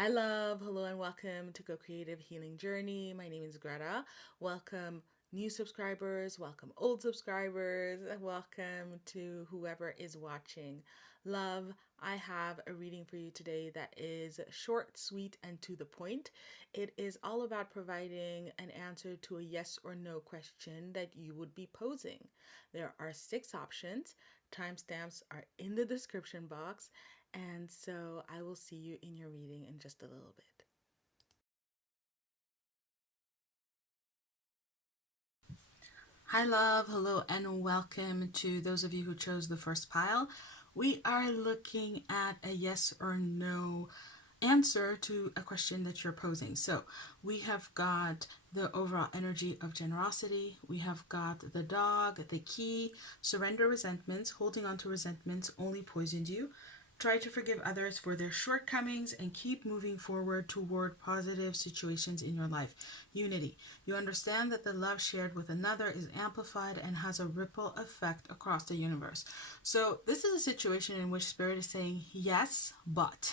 Hi, love. Hello, and welcome to Go Creative Healing Journey. My name is Greta. Welcome, new subscribers. Welcome, old subscribers. And welcome to whoever is watching. Love, I have a reading for you today that is short, sweet, and to the point. It is all about providing an answer to a yes or no question that you would be posing. There are 6 options. Timestamps are in the description box. And so I will see you in your reading in just a little bit. Hi, love. Hello, and welcome to those of you who chose the first pile. We are looking at a yes or no answer to a question that you're posing. So we have got the overall energy of generosity. We have got the dog, the key, surrender resentments. Holding on to resentments only poisoned you. Try to forgive others for their shortcomings and keep moving forward toward positive situations in your life. Unity. You understand that the love shared with another is amplified and has a ripple effect across the universe. So this is a situation in which Spirit is saying yes, but,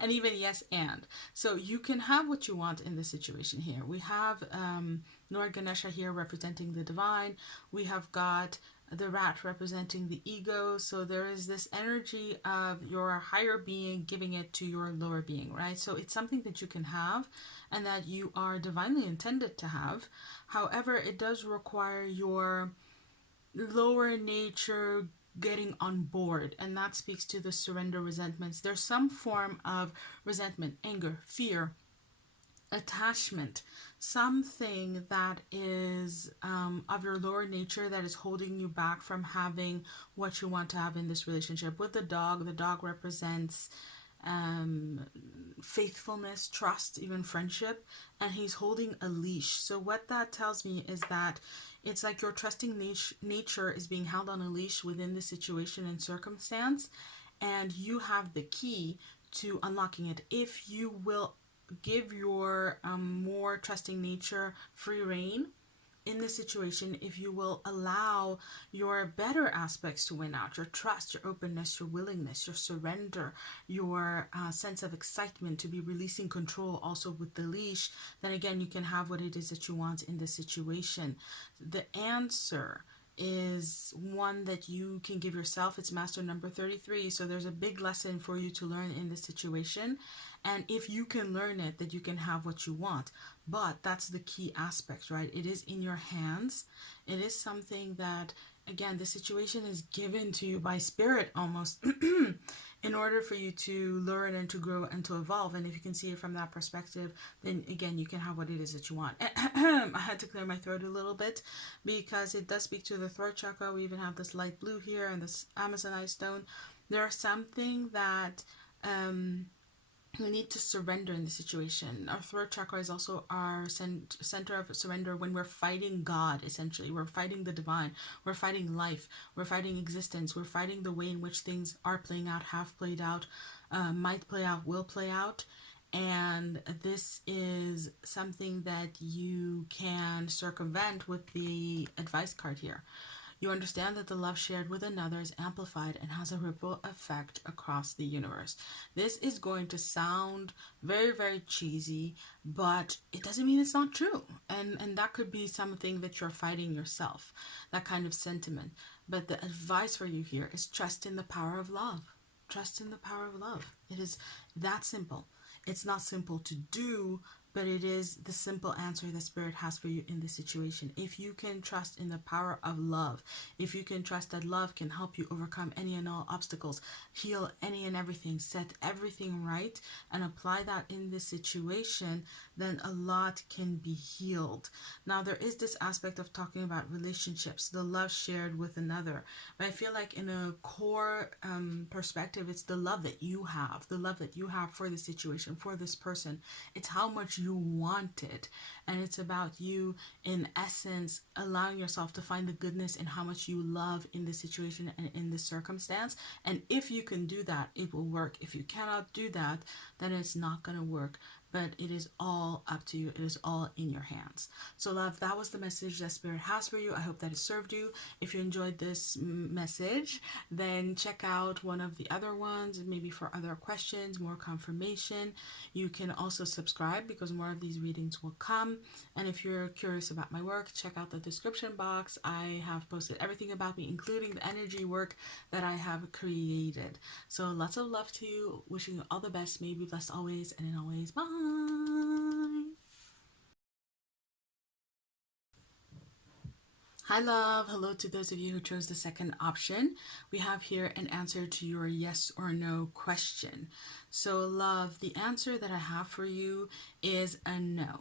and even yes, and. So you can have what you want in this situation here. We have Lord Ganesha here representing the divine. We have got the rat representing the ego. So there is this energy of your higher being giving it to your lower being, right? So it's something that you can have and that you are divinely intended to have. However, it does require your lower nature getting on board, and that speaks to the surrender resentments. There's some form of resentment, anger, fear, attachment, something that is of your lower nature that is holding you back from having what you want to have in this relationship. With the dog represents faithfulness, trust, even friendship, and he's holding a leash. So what that tells me is that it's like your trusting nature is being held on a leash within the situation and circumstance, and you have the key to unlocking it. If you will give your more trusting nature free reign in this situation, if you will allow your better aspects to win out, your trust, your openness, your willingness, your surrender, your sense of excitement to be releasing control also with the leash, then again you can have what it is that you want in this situation. The answer is one that you can give yourself. It's master number 33. So there's a big lesson for you to learn in this situation. And if you can learn it, that you can have what you want. But that's the key aspect, right? It is in your hands. It is something that, again, the situation is given to you by spirit almost in order for you to learn and to grow and to evolve. And if you can see it from that perspective, then again, you can have what it is that you want. I had to clear my throat a little bit because it does speak to the throat chakra. We even have this light blue here and this Amazonite stone. There's something that we need to surrender in the situation. Our throat chakra is also our center of surrender when we're fighting God, essentially. We're fighting the divine. We're fighting life. We're fighting existence. We're fighting the way in which things are playing out, have played out, might play out, will play out. And this is something that you can circumvent with the advice card here. You understand that the love shared with another is amplified and has a ripple effect across the universe. This is going to sound very, very cheesy, but it doesn't mean it's not true. And that could be something that you're fighting yourself, that kind of sentiment. But the advice for you here is trust in the power of love. Trust in the power of love. It is that simple. It's not simple to do, but it is the simple answer that Spirit has for you in this situation. If you can trust in the power of love, if you can trust that love can help you overcome any and all obstacles, heal any and everything, set everything right, and apply that in this situation, then a lot can be healed. Now, there is this aspect of talking about relationships, the love shared with another. But I feel like in a core perspective, it's the love that you have, for the situation, for this person. It's how much you want it, and it's about you in essence allowing yourself to find the goodness in how much you love in this situation and in this circumstance. And if you can do that, it will work. If you cannot do that, then it's not going to work. but it is all up to you. It is all in your hands. So love, that was the message that Spirit has for you. I hope that it served you. If you enjoyed this message, then check out one of the other ones, maybe for other questions, more confirmation. You can also subscribe because more of these readings will come. And if you're curious about my work, check out the description box. I have posted everything about me, including the energy work that I have created. So lots of love to you. Wishing you all the best. May you be blessed always and in always. Bye. Hi love, hello to those of you who chose the second option. We have here an answer to your yes or no question. So love, the answer that I have for you is a no.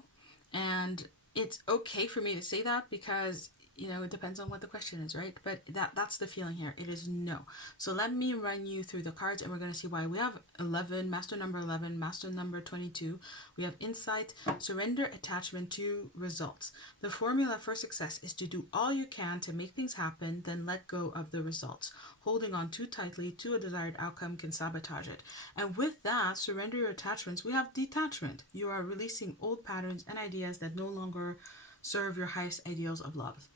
And it's okay for me to say that because it depends on what the question is, right? But that's the feeling here. It is no. So let me run you through the cards and we're going to see why. We have 11, master number 11, master number 22. We have insight, surrender, attachment to results. The formula for success is to do all you can to make things happen, then let go of the results. Holding on too tightly to a desired outcome can sabotage it. And with that, surrender your attachments. We have detachment. You are releasing old patterns and ideas that no longer serve your highest ideals of love.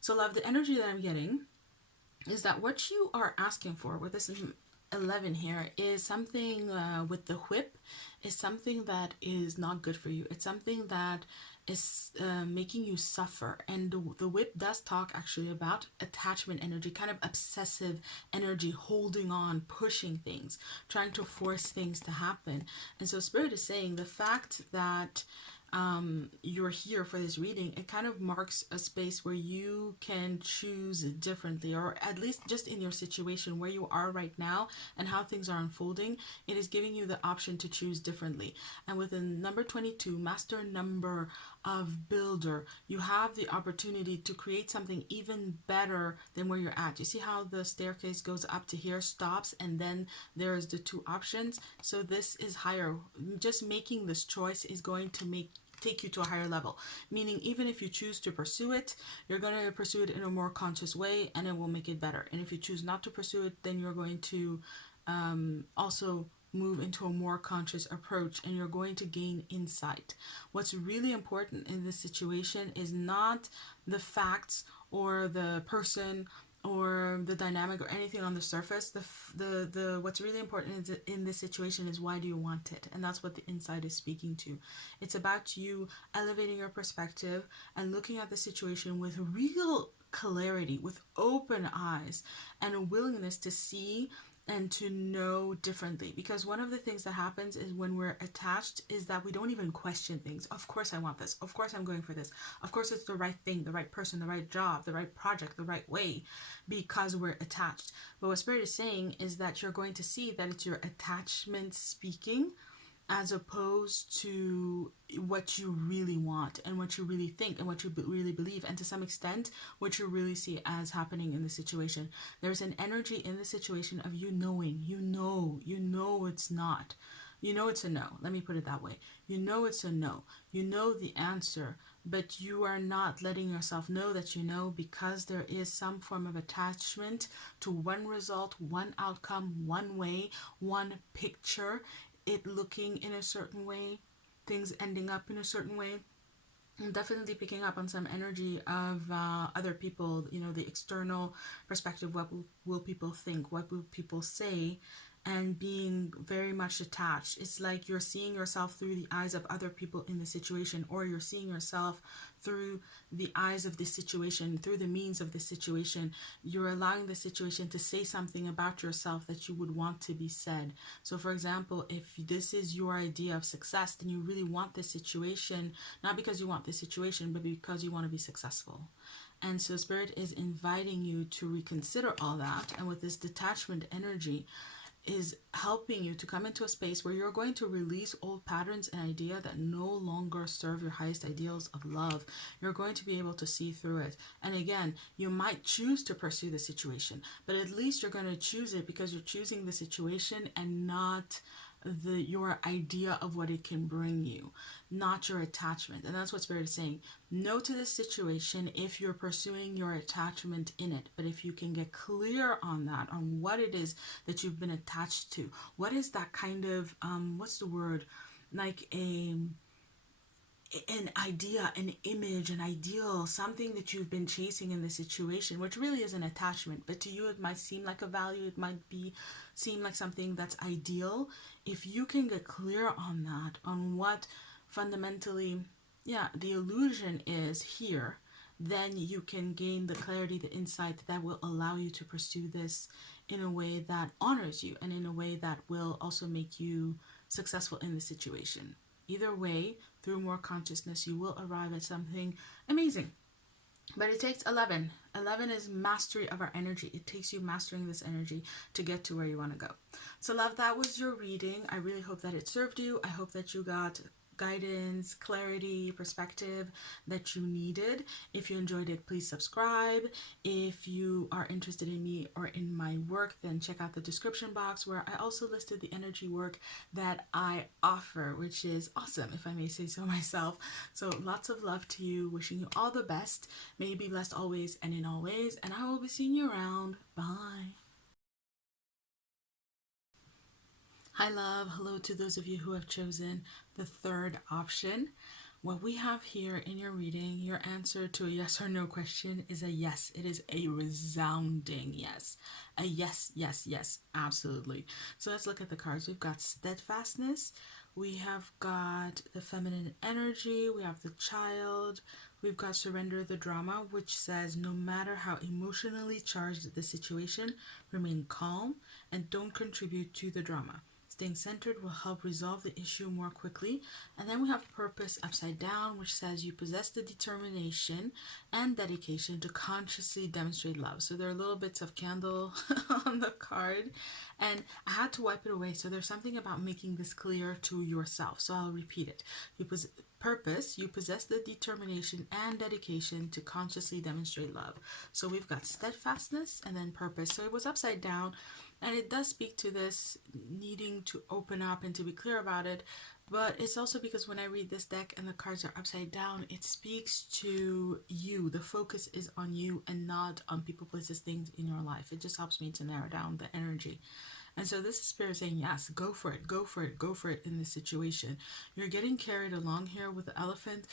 So love, the energy that I'm getting is that what you are asking for with this 11 here is something with the whip, is something that is not good for you. It's something that is making you suffer. And the whip does talk actually about attachment energy, kind of obsessive energy, holding on, pushing things, trying to force things to happen. And so Spirit is saying the fact that you're here for this reading, it kind of marks a space where you can choose differently, or at least just in your situation where you are right now and how things are unfolding, it is giving you the option to choose differently. And within number 22, master number of builder, you have the opportunity to create something even better than where you're at. You see how the staircase goes up to here, stops, and then there's the two options. So this is higher. Just making this choice is going to take you to a higher level, meaning even if you choose to pursue it, you're going to pursue it in a more conscious way and it will make it better. And if you choose not to pursue it, then you're going to also move into a more conscious approach and you're going to gain insight. What's really important in this situation is not the facts or the person or the dynamic or anything on the surface. The what's really important in this situation is, why do you want it? And that's what the insight is speaking to. It's about you elevating your perspective and looking at the situation with real clarity, with open eyes, and a willingness to see and to know differently. Because one of the things that happens is when we're attached is that we don't even question things. Of course I want this. Of course I'm going for this. Of course it's the right thing, the right person, the right job, the right project, the right way, because we're attached. But what Spirit is saying is that you're going to see that it's your attachment speaking, as opposed to what you really want and what you really think and what you really believe, and to some extent what you really see as happening in the situation. There's an energy in the situation of knowing, it's not. It's a no. Let me put it that way. It's a no. You know the answer, but you are not letting yourself know that you know, because there is some form of attachment to one result, one outcome, one way, one picture, it looking in a certain way, things ending up in a certain way. I'm definitely picking up on some energy of other people, the external perspective. What will people think? What will people say? And being very much attached. It's like you're seeing yourself through the eyes of other people in the situation, or you're seeing yourself through the eyes of this situation, through the means of this situation. You're allowing the situation to say something about yourself that you would want to be said. So for example, if this is your idea of success, then you really want this situation, not because you want this situation, but because you want to be successful. And so Spirit is inviting you to reconsider all that. And with this detachment energy, is helping you to come into a space where you're going to release old patterns and ideas that no longer serve your highest ideals of love. You're going to be able to see through it. And again, you might choose to pursue the situation, but at least you're going to choose it because you're choosing the situation and not your idea of what it can bring you, not your attachment. And that's what Spirit is saying. No to this situation if you're pursuing your attachment in it. But if you can get clear on that, on what it is that you've been attached to, what is that kind of what's the word, like an idea, an image, an ideal, something that you've been chasing in the situation, which really is an attachment, but to you it might seem like a value, it might be seem like something that's ideal. If you can get clear on that, on what fundamentally, yeah, the illusion is here, then you can gain the clarity, the insight that will allow you to pursue this in a way that honors you and in a way that will also make you successful in the situation. Either way, through more consciousness, you will arrive at something amazing. But it takes 11. 11 is mastery of our energy. It takes you mastering this energy to get to where you want to go. So, love, that was your reading. I really hope that it served you. I hope that you got guidance, clarity, perspective that you needed. If you enjoyed it, please subscribe. If you are interested in me or in my work, then check out the description box where I also listed the energy work that I offer, which is awesome, if I may say so myself. So lots of love to you, wishing you all the best. May you be blessed always and in all ways, and I will be seeing you around. Bye. Hi, love. Hello to those of you who have chosen the third option. What we have here in your reading, your answer to a yes or no question is a yes. It is a resounding yes. A yes, yes, yes, absolutely. So let's look at the cards. We've got steadfastness. We have got the feminine energy. We have the child. We've got surrender the drama, which says no matter how emotionally charged the situation, remain calm and don't contribute to the drama. Staying centered will help resolve the issue more quickly. And then we have purpose upside down, which says you possess the determination and dedication to consciously demonstrate love. So there are little bits of candle on the card, and I had to wipe it away. So there's something about making this clear to yourself. So I'll repeat it. Purpose, you possess the determination and dedication to consciously demonstrate love. So we've got steadfastness and then purpose. So it was upside down, and it does speak to this needing to open up and to be clear about it. But it's also because when I read this deck and the cards are upside down, it speaks to you. The focus is on you and not on people, places, things in your life. It just helps me to narrow down the energy. And so this is Spirit saying, yes, go for it, go for it, go for it in this situation. You're getting carried along here with the elephant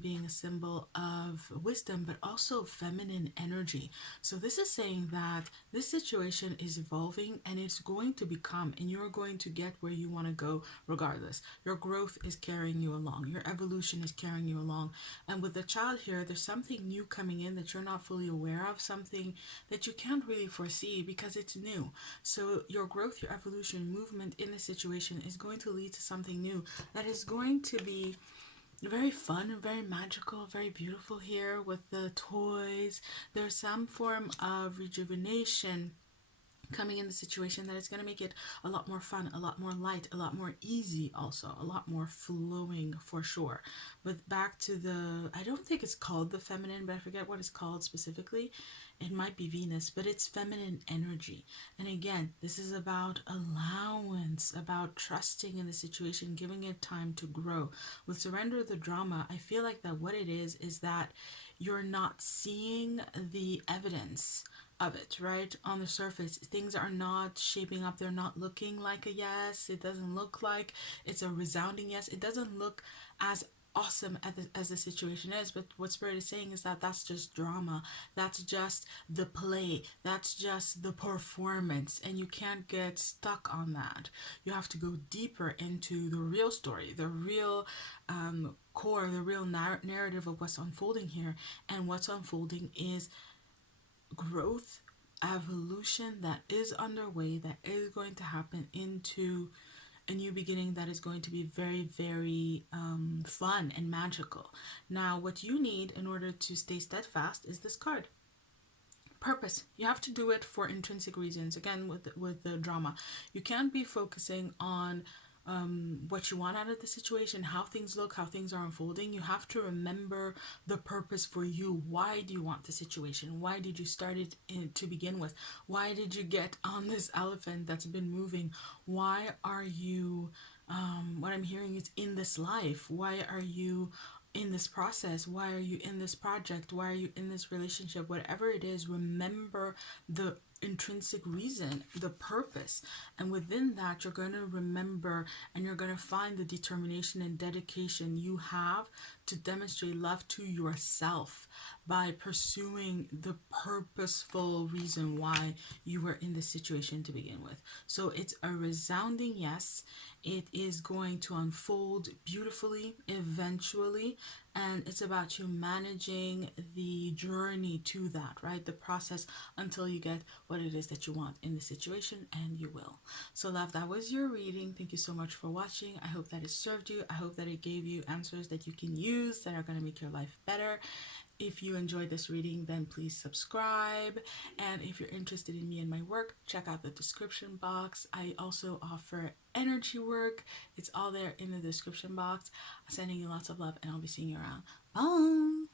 being a symbol of wisdom, but also feminine energy. So this is saying that this situation is evolving and it's going to become, and you're going to get where you want to go regardless. Your growth is carrying you along. Your evolution is carrying you along. And with the child here, there's something new coming in that you're not fully aware of, something that you can't really foresee because it's new. So your growth, your evolution, movement in the situation is going to lead to something new that is going to be very fun, very magical, very beautiful here with the toys. There's some form of rejuvenation coming in the situation that is going to make it a lot more fun, a lot more light, a lot more easy, also a lot more flowing for sure. But back to the, I don't think it's called the feminine, but I forget what it's called specifically. It might be Venus, but it's feminine energy. And again, this is about allowance, about trusting in the situation, giving it time to grow. With surrender the drama, I feel like that what it is that you're not seeing the evidence of it, right? On the surface, things are not shaping up. They're not looking like a yes. It doesn't look like it's a resounding yes. It doesn't look as awesome as the situation is. But what Spirit is saying is that that's just drama. That's just the play. That's just the performance. And you can't get stuck on that. You have to go deeper into the real story, the real core, the real narrative of what's unfolding here. And what's unfolding is growth, evolution that is underway, that is going to happen into a new beginning that is going to be very, very fun and magical. Now, what you need in order to stay steadfast is this card. Purpose. You have to do it for intrinsic reasons. Again, with the drama, you can't be focusing on what you want out of the situation, how things look, how things are unfolding. You have to remember the purpose for you. Why do you want the situation? Why did you start it to begin with? Why did you get on this elephant that's been moving? Why are you, what I'm hearing is in this life? Why are you in this process? Why are you in this project? Why are you in this relationship? Whatever it is, remember the intrinsic reason, the purpose. And within that, you're going to remember and you're going to find the determination and dedication you have to demonstrate love to yourself by pursuing the purposeful reason why you were in this situation to begin with. So it's a resounding yes. It is going to unfold beautifully eventually, and it's about you managing the journey to that, right? The process until you get what it is that you want in the situation, and you will. So love, that was your reading. Thank you so much for watching. I hope that it served you. I hope that it gave you answers that you can use that are going to make your life better. If you enjoyed this reading, then please subscribe. And if you're interested in me and my work, check out the description box. I also offer energy work. It's all there in the description box. I'm sending you lots of love, and I'll be seeing you around. Bye!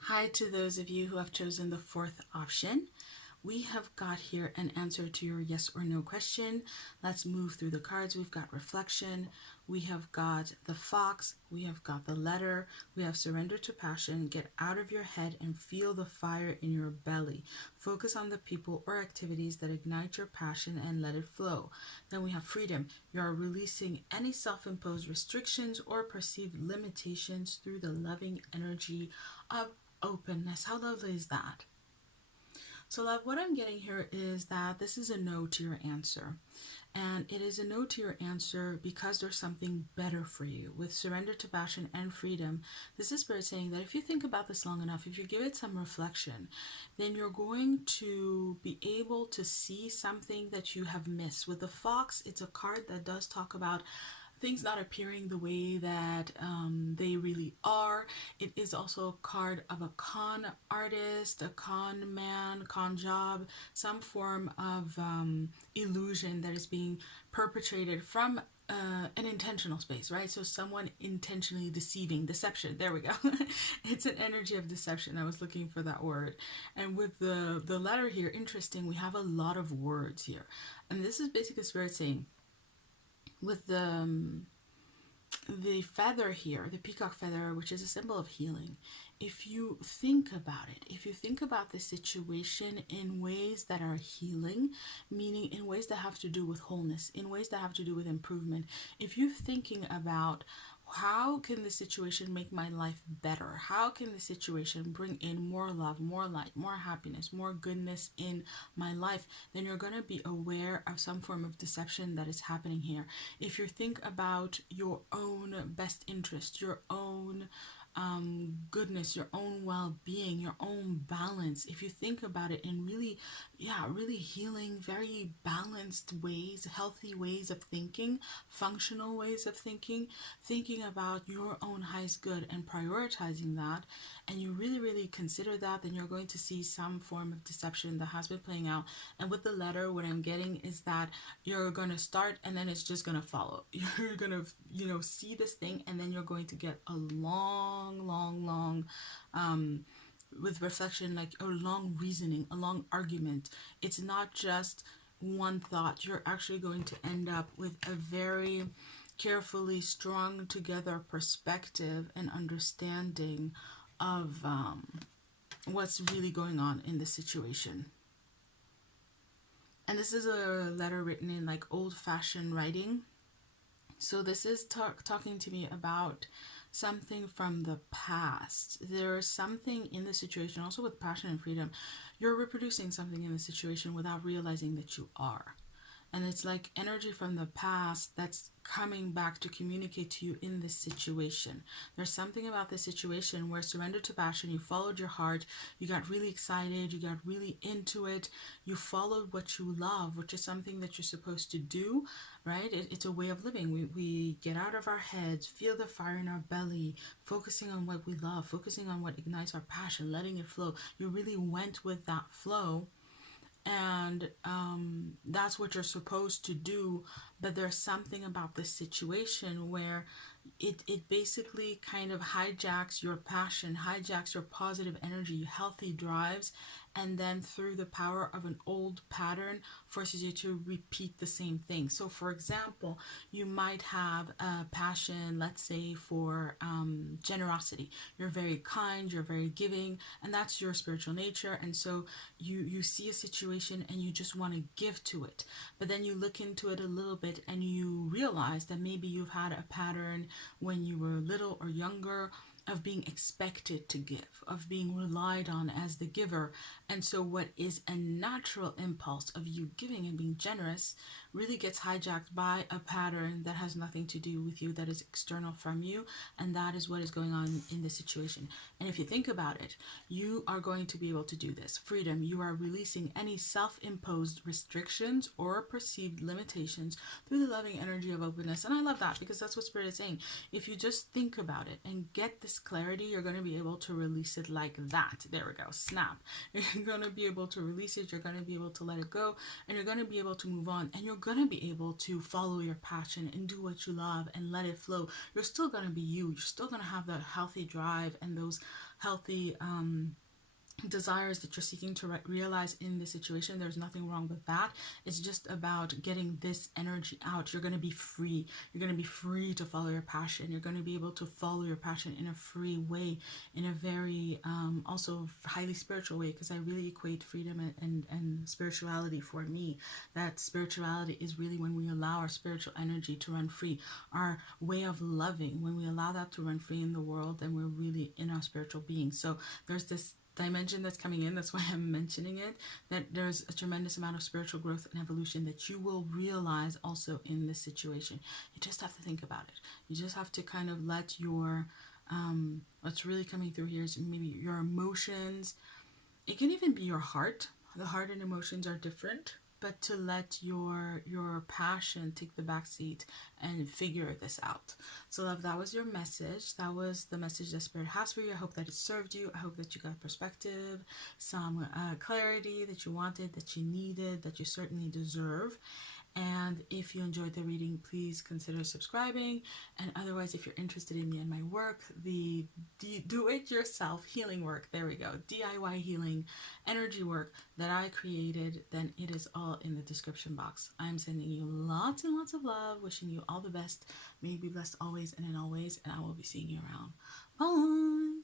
Hi to those of you who have chosen the fourth option. We have got here an answer to your yes or no question. Let's move through the cards. We've got reflection. We have got the fox. We have got the letter. We have surrender to passion. Get out of your head and feel the fire in your belly. Focus on the people or activities that ignite your passion and let it flow. Then we have freedom. You are releasing any self-imposed restrictions or perceived limitations through the loving energy of openness. How lovely is that? So love, what I'm getting here is that this is a no to your answer. And it is a no to your answer because there's something better for you. With surrender to passion and freedom, this is Spirit saying that if you think about this long enough, if you give it some reflection, then you're going to be able to see something that you have missed. With the fox, it's a card that does talk about things not appearing the way that they really are. It is also a card of a con artist, a con man, con job, some form of illusion that is being perpetrated from an intentional space, right? So someone intentionally deceiving, deception, there we go. It's an energy of deception. I was looking for that word. And with the letter here, interesting, we have a lot of words here. And this is basically Spirit saying, with the feather here, the peacock feather, which is a symbol of healing, if you think about it, if you think about the situation in ways that are healing, meaning in ways that have to do with wholeness, in ways that have to do with improvement, if you're thinking about how can the situation make my life better? How can the situation bring in more love, more light, more happiness, more goodness in my life? Then you're going to be aware of some form of deception that is happening here. If you think about your own best interest, your own goodness, your own well-being, your own balance, if you think about it in really healing, very balanced ways, healthy ways of thinking, functional ways of thinking about your own highest good and prioritizing that, and you really consider that, then you're going to see some form of deception that has been playing out. And with the letter, what I'm getting is that you're going to start and then it's just going to follow. You're going to see this thing, and then you're going to get a long with reflection, like a long reasoning, a long argument. It's not just one thought. You're actually going to end up with a very carefully strung together perspective and understanding of what's really going on in the situation. And this is a letter written in like old-fashioned writing. So this is talking to me about something from the past. There's something in the situation, also with passion and freedom. You're reproducing something in the situation without realizing that you are. And it's like energy from the past that's coming back to communicate to you in this situation. There's something about this situation where surrender to passion, you followed your heart, you got really excited, you got really into it, you followed what you love, which is something that you're supposed to do, right? It's a way of living. We get out of our heads, feel the fire in our belly, focusing on what we love, focusing on what ignites our passion, letting it flow. You really went with that flow. And that's what you're supposed to do. But there's something about this situation where it basically kind of hijacks your passion, hijacks your positive energy, healthy drives, and then through the power of an old pattern forces you to repeat the same thing. So for example, you might have a passion, let's say for generosity. You're very kind, you're very giving, and that's your spiritual nature. And so you see a situation and you just want to give to it, but then you look into it a little bit and you realize that maybe you've had a pattern when you were little or younger of being expected to give, of being relied on as the giver. And so what is a natural impulse of you giving and being generous really gets hijacked by a pattern that has nothing to do with you, that is external from you. And that is what is going on in this situation. And if you think about it, you are going to be able to do this. Freedom, you are releasing any self-imposed restrictions or perceived limitations through the loving energy of openness. And I love that, because that's what Spirit is saying. If you just think about it and get this clarity, you're going to be able to release it like that. There we go. Snap. You're going to be able to release it. You're going to be able to let it go, and you're going to be able to move on, and you're going to be able to follow your passion and do what you love and let it flow. You're still going to be you. You're still going to have that healthy drive and those healthy desires that you're seeking to realize in this situation. There's nothing wrong with that. It's just about getting this energy out. You're going to be free. You're going to be free to follow your passion. You're going to be able to follow your passion in a free way, in a very also highly spiritual way, because I really equate freedom and spirituality for me. That spirituality is really when we allow our spiritual energy to run free, our way of loving. When we allow that to run free in the world, then we're really in our spiritual being. So there's this dimension that's coming in, that's why I'm mentioning it, that there's a tremendous amount of spiritual growth and evolution that you will realize also in this situation. You just have to think about it. You just have to kind of let your what's really coming through here is maybe your emotions. It can even be your heart. The heart and emotions are different, but to let your passion take the back seat and figure this out. So love, that was your message. That was the message that Spirit has for you. I hope that it served you. I hope that you got perspective, some clarity that you wanted, that you needed, that you certainly deserve. And if you enjoyed the reading, please consider subscribing. And otherwise, if you're interested in me and my work, the do-it-yourself healing work, there we go, DIY healing, energy work that I created, then it is all in the description box. I'm sending you lots and lots of love, wishing you all the best. May you be blessed always and in all ways, and I will be seeing you around. Bye!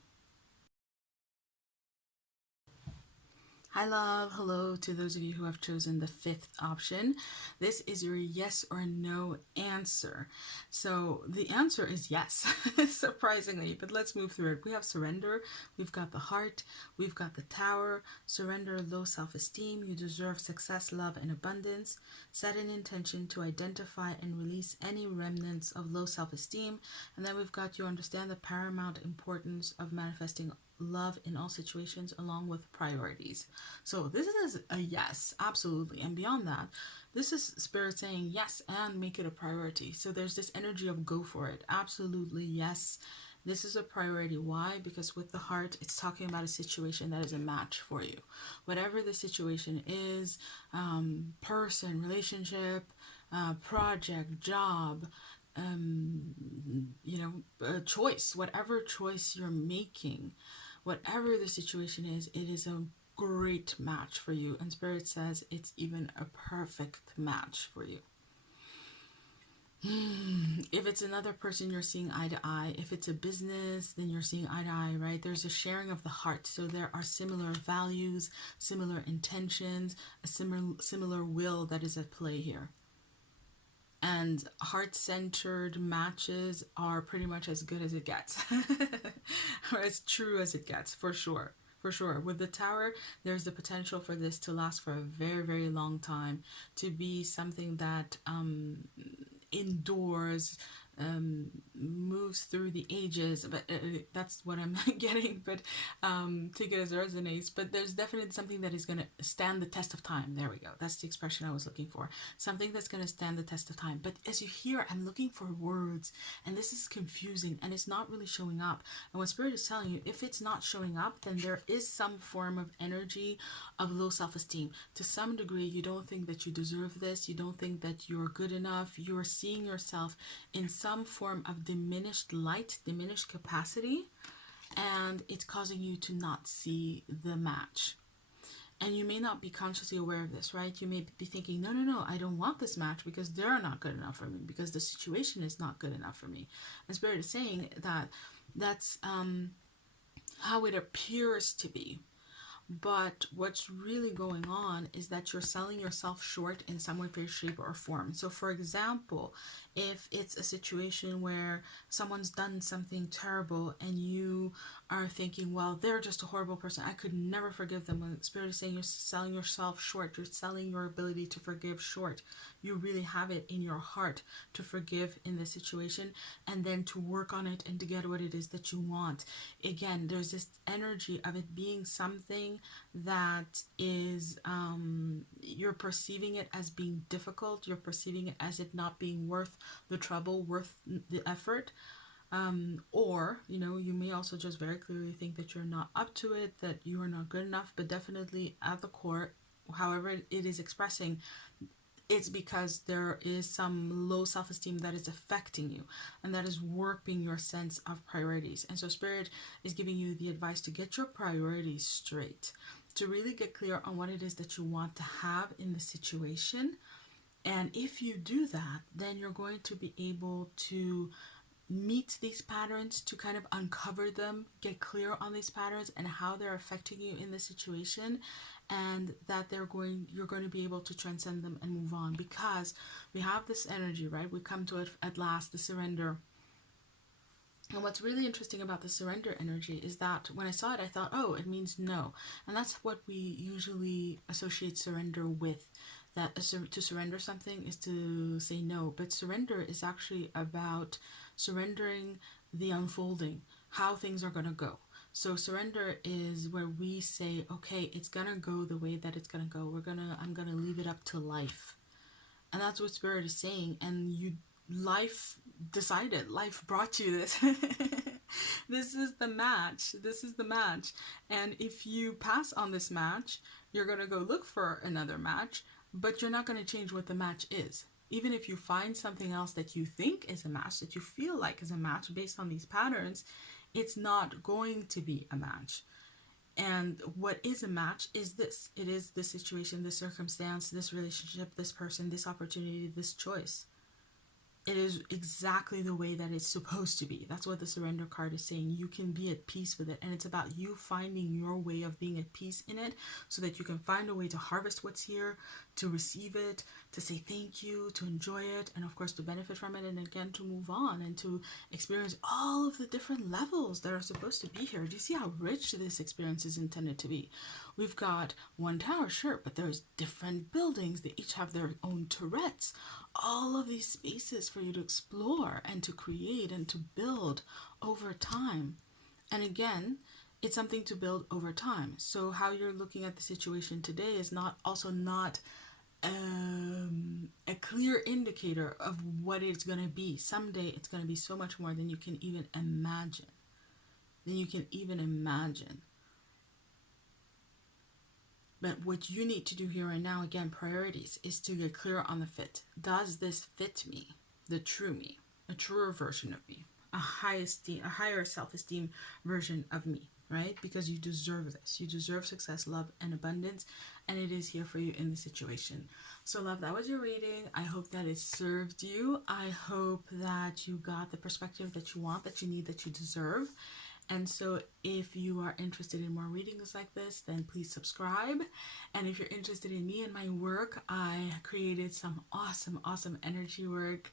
Hi love, hello to those of you who have chosen the 5th option. This is your yes or no answer. So the answer is yes, surprisingly, but let's move through it. We have surrender, we've got the heart, we've got the tower, surrender, low self-esteem, you deserve success, love, and abundance. Set an intention to identify and release any remnants of low self-esteem. And then we've got you understand the paramount importance of manifesting love in all situations along with priorities. So this is a yes, absolutely. And beyond that, this is Spirit saying yes and make it a priority. So there's this energy of go for it. Absolutely, yes. This is a priority. Why? Because with the heart, it's talking about a situation that is a match for you. Whatever the situation is, person, relationship, project, job, choice, whatever choice you're making, whatever the situation is, it is a great match for you. And Spirit says it's even a perfect match for you. If it's another person, you're seeing eye to eye. If it's a business, then you're seeing eye to eye, right? There's a sharing of the heart. So there are similar values, similar intentions, a similar will that is at play here. And heart-centered matches are pretty much as good as it gets, or as true as it gets, for sure. For sure. With the tower, there's the potential for this to last for a very, very long time, to be something that endures, moves through the ages, but that's what I'm getting, but take it as it resonates. But there's definitely something that is going to stand the test of time. There we go. That's the expression I was looking for. Something that's going to stand the test of time. But as you hear, I'm looking for words, and this is confusing, and it's not really showing up. And what Spirit is telling you, if it's not showing up, then there is some form of energy of low self-esteem. To some degree, you don't think that you deserve this. You don't think that you're good enough. You're seeing yourself in some form of diminished light, diminished capacity, and it's causing you to not see the match. And you may not be consciously aware of this, right? You may be thinking, no, no, no, I don't want this match because they're not good enough for me, because the situation is not good enough for me. And Spirit is saying that that's how it appears to be. But what's really going on is that you're selling yourself short in some way, shape, or form. So, for example, if it's a situation where someone's done something terrible and you are thinking, well, they're just a horrible person, I could never forgive them. When Spirit is saying you're selling yourself short, you're selling your ability to forgive short. You really have it in your heart to forgive in this situation and then to work on it and to get what it is that you want. Again, there's this energy of it being something that is, you're perceiving it as being difficult, you're perceiving it as it not being worth the trouble, worth the effort. Or, you know, you may also just very clearly think that you're not up to it, that you are not good enough, but definitely at the core, however it is expressing, it's because there is some low self-esteem that is affecting you and that is warping your sense of priorities. And so Spirit is giving you the advice to get your priorities straight, to really get clear on what it is that you want to have in the situation. And if you do that, then you're going to be able to meet these patterns, to kind of uncover them, get clear on these patterns and how they're affecting you in the situation, and that you're going to be able to transcend them and move on, because we have this energy, right? We come to it at last, the surrender. And what's really interesting about the surrender energy is that when I saw it, I thought, oh, it means no. And that's what we usually associate surrender with, that to surrender something is to say no. But surrender is actually about surrendering the unfolding, how things are going to go. So surrender is where we say, okay, it's going to go the way that it's going to go. I'm going to leave it up to life. And that's what Spirit is saying. And life decided, life brought you this. This is the match. This is the match. And if you pass on this match, you're going to go look for another match, but you're not going to change what the match is. Even if you find something else that you think is a match, that you feel like is a match based on these patterns, it's not going to be a match. And what is a match is this. It is this situation, this circumstance, this relationship, this person, this opportunity, this choice. It is exactly the way that it's supposed to be. That's what the surrender card is saying. You can be at peace with it. And it's about you finding your way of being at peace in it so that you can find a way to harvest what's here, to receive it, to say thank you, to enjoy it, and of course to benefit from it, and again to move on and to experience all of the different levels that are supposed to be here. Do you see how rich this experience is intended to be? We've got one tower, sure, but there's different buildings. They each have their own turrets. All of these spaces for you to explore and to create and to build over time. And again, it's something to build over time. So how you're looking at the situation today is not a clear indicator of what it's going to be. Someday it's going to be so much more than you can even imagine. But what you need to do here and now, again, priorities, is to get clear on the fit. Does this fit me? The true me, a truer version of me, a higher self-esteem version of me, right? Because you deserve this. You deserve success, love, and abundance, and it is here for you in the situation. So, love, that was your reading. I hope that it served you. I hope that you got the perspective that you want, that you need, that you deserve. And so if you are interested in more readings like this, then please subscribe. And if you're interested in me and my work, I created some awesome energy work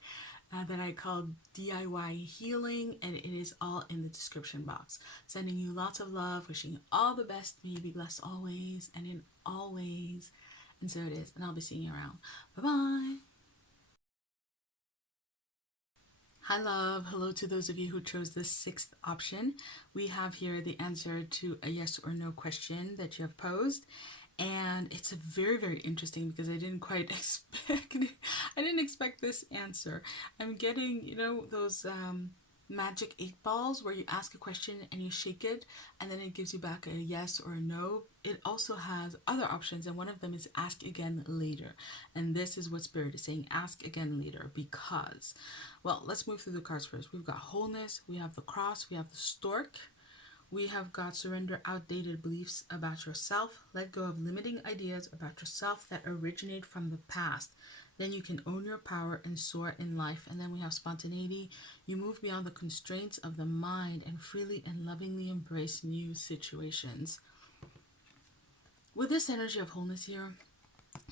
that I call DIY Healing, and it is all in the description box. Sending you lots of love, wishing you all the best. May you be blessed always and in all ways. And so it is, and I'll be seeing you around. Bye-bye. Hi, love. Hello to those of you who chose the 6th option. We have here the answer to a yes or no question that you have posed. And it's a very interesting because I didn't quite expect this answer. I'm getting, those magic 8 balls where you ask a question and you shake it and then it gives you back a yes or a no. It also has other options, and one of them is ask again later. And this is what Spirit is saying, ask again later, because, well, let's move through the cards first. We've got wholeness, we have the cross, we have the stork, We have got surrender outdated beliefs about yourself. Let go of limiting ideas about yourself that originate from the past. Then you can own your power and soar in life. And then we have spontaneity. You move beyond the constraints of the mind and freely and lovingly embrace new situations. With this energy of wholeness here,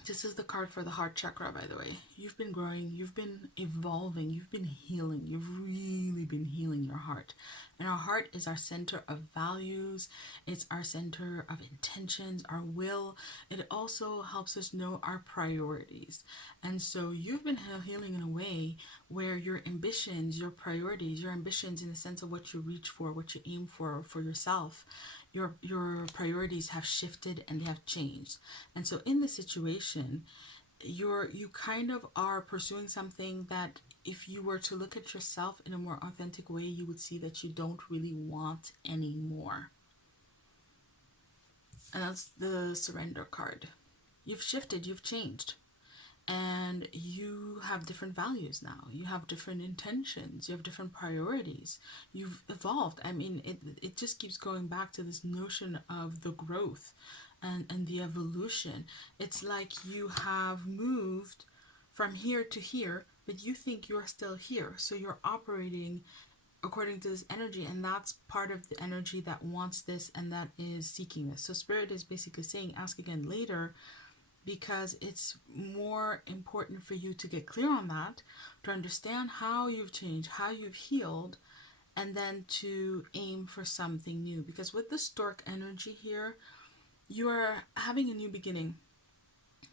this is the card for the heart chakra, by the way. You've been growing, you've been evolving, you've been healing, you've really been healing your heart. And our heart is our center of values, it's our center of intentions, our will. It also helps us know our priorities. And so you've been healing in a way where your ambitions, your priorities, your ambitions in the sense of what you reach for, what you aim for yourself, your priorities have shifted and they have changed. And so in this situation, you kind of are pursuing something that if you were to look at yourself in a more authentic way, you would see that you don't really want anymore. And that's the surrender card. You've shifted, you've changed. And you have different values now. You have different intentions. You have different priorities. You've evolved. I mean, it just keeps going back to this notion of the growth and the evolution. It's like you have moved from here to here, but you think you're still here. So you're operating according to this energy, and that's part of the energy that wants this and that is seeking this. So Spirit is basically saying, ask again later, because it's more important for you to get clear on that, to understand how you've changed, how you've healed, and then to aim for something new. Because with the stork energy here, you are having a new beginning.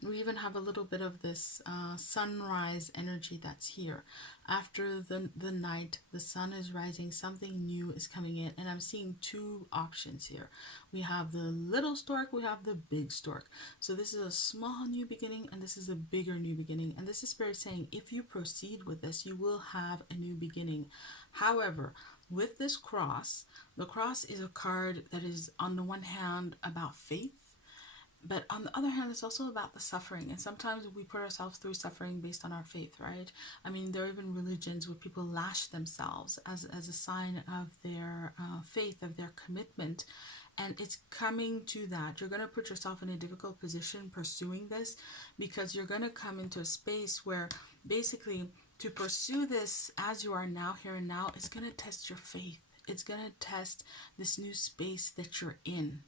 We even have a little bit of this sunrise energy that's here. After the night, the sun is rising, something new is coming in, and I'm seeing two options here. We have the little stork, we have the big stork. So this is a small new beginning, and this is a bigger new beginning. And this is Spirit saying, if you proceed with this, you will have a new beginning. However, with this cross, the cross is a card that is on the one hand about faith, but on the other hand, it's also about the suffering. And sometimes we put ourselves through suffering based on our faith, right? I mean, there are even religions where people lash themselves as a sign of their faith, of their commitment. And it's coming to that. You're going to put yourself in a difficult position pursuing this, because you're going to come into a space where basically to pursue this as you are now, here and now, it's going to test your faith. It's going to test this new space that you're in.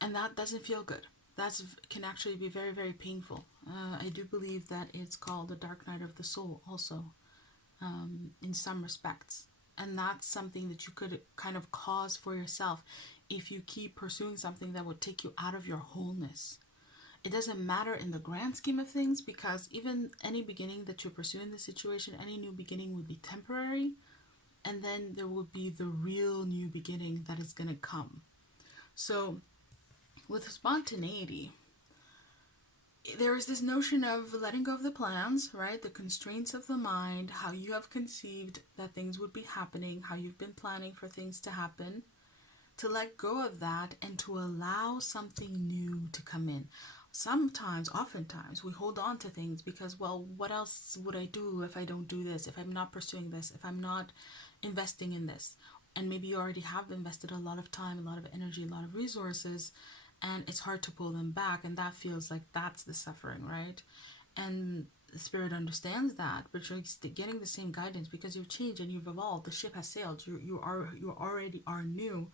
And that doesn't feel good. That can actually be very, very painful. I do believe that it's called the dark night of the soul also, in some respects. And that's something that you could kind of cause for yourself if you keep pursuing something that would take you out of your wholeness. It doesn't matter in the grand scheme of things, because even any beginning that you pursue in this situation, any new beginning would be temporary. And then there will be the real new beginning that is going to come. So with spontaneity, there is this notion of letting go of the plans, right? The constraints of the mind, how you have conceived that things would be happening, how you've been planning for things to happen, to let go of that and to allow something new to come in. Sometimes, oftentimes, we hold on to things because, well, what else would I do if I don't do this, if I'm not pursuing this, if I'm not investing in this? And maybe you already have invested a lot of time, a lot of energy, a lot of resources, and it's hard to pull them back, and that feels like that's the suffering, right? And the Spirit understands that, but you're getting the same guidance because you've changed and you've evolved. The ship has sailed. You already are new,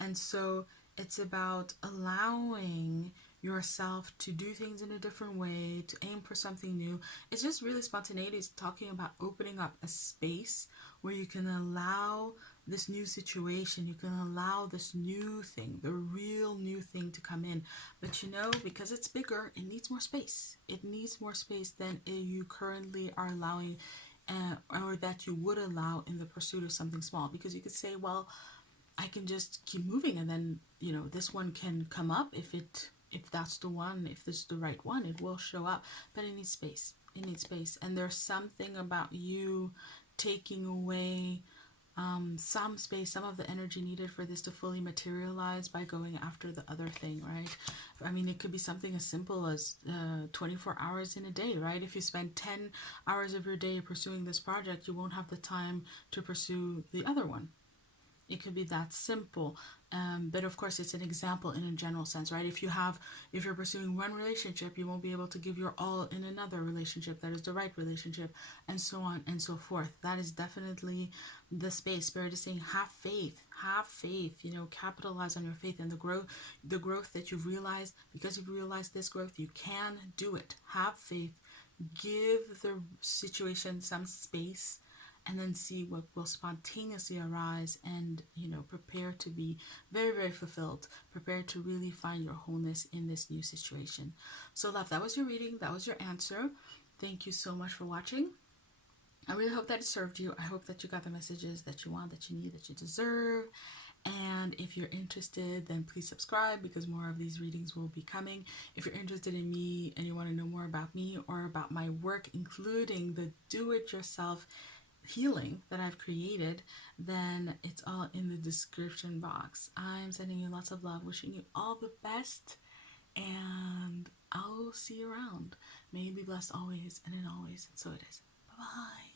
and so it's about allowing yourself to do things in a different way, to aim for something new. It's just really spontaneity. It's talking about opening up a space where you can allow this new situation, you can allow this new thing, the real new thing to come in. But you know, because it's bigger, it needs more space. It needs more space than you currently are allowing, or that you would allow in the pursuit of something small. Because you could say, well, I can just keep moving, and then, you know, this one can come up if that's the one, if this is the right one, it will show up. But it needs space. It needs space. And there's something about you taking away some space, some of the energy needed for this to fully materialize by going after the other thing, right? I mean, it could be something as simple as 24 hours in a day, right? If you spend 10 hours of your day pursuing this project, you won't have the time to pursue the other one. It could be that simple. But of course, it's an example in a general sense, right? If you're pursuing one relationship, you won't be able to give your all in another relationship that is the right relationship, and so on and so forth. That is definitely the space. Spirit is saying, have faith, capitalize on your faith and the growth that you've realized. Because you've realized this growth, you can do it. Have faith, give the situation some space, and then see what will spontaneously arise, and prepare to be very, very fulfilled, prepare to really find your wholeness in this new situation. So love, that was your reading, that was your answer. Thank you so much for watching. I really hope that it served you. I hope that you got the messages that you want, that you need, that you deserve. And if you're interested, then please subscribe, because more of these readings will be coming. If you're interested in me and you want to know more about me or about my work, including the do-it-yourself healing that I've created, then it's all in the description box. I'm sending you lots of love, wishing you all the best, and I'll see you around. May you be blessed always and in always, and so it is. Bye-bye.